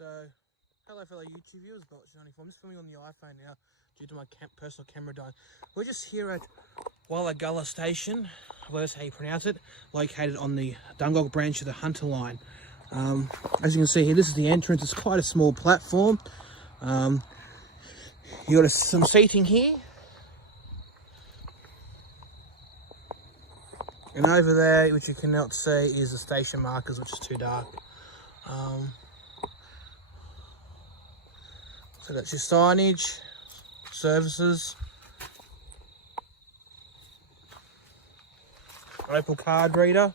So, hello fellow YouTube viewers, I'm just filming on the iPhone now due to my personal camera dying. We're just here at Wirragulla station, well, that's how you pronounce it, located on the Dungog branch of the Hunter line. As you can see here, this is the entrance. It's quite a small platform. You got some seating here. And over there, which you cannot see, is the station markers, which is too dark. So that's your signage, services, Opal card reader.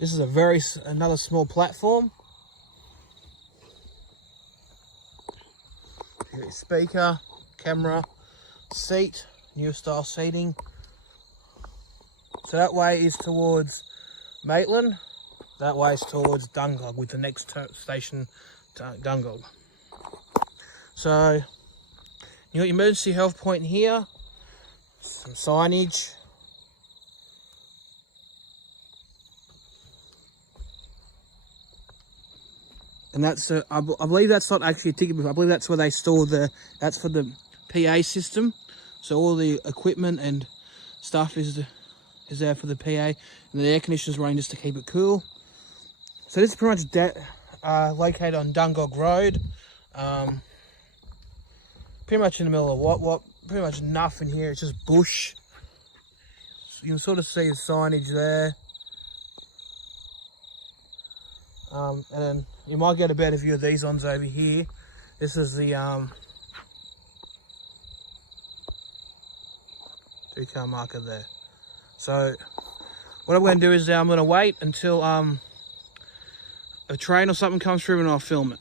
This is another small platform. You got your speaker, camera, seat, new style seating. So that way is towards Maitland. That way is towards Dungog, with the next station to Dungog. So you got your emergency health point here, some signage. And that's, I believe that's not actually a ticket booth. I believe that's where they store that's for the PA system. So all the equipment and stuff is there for the PA. And the air conditioner's running just to keep it cool. So this is pretty much located on Dungog Road. Pretty much in the middle of what? Pretty much nothing here. It's just bush. So you can sort of see the signage there. And then you might get a better view of these ones over here. This is the 2-car marker there. So what I'm going to do is I'm going to wait until a train or something comes through and I'll film it.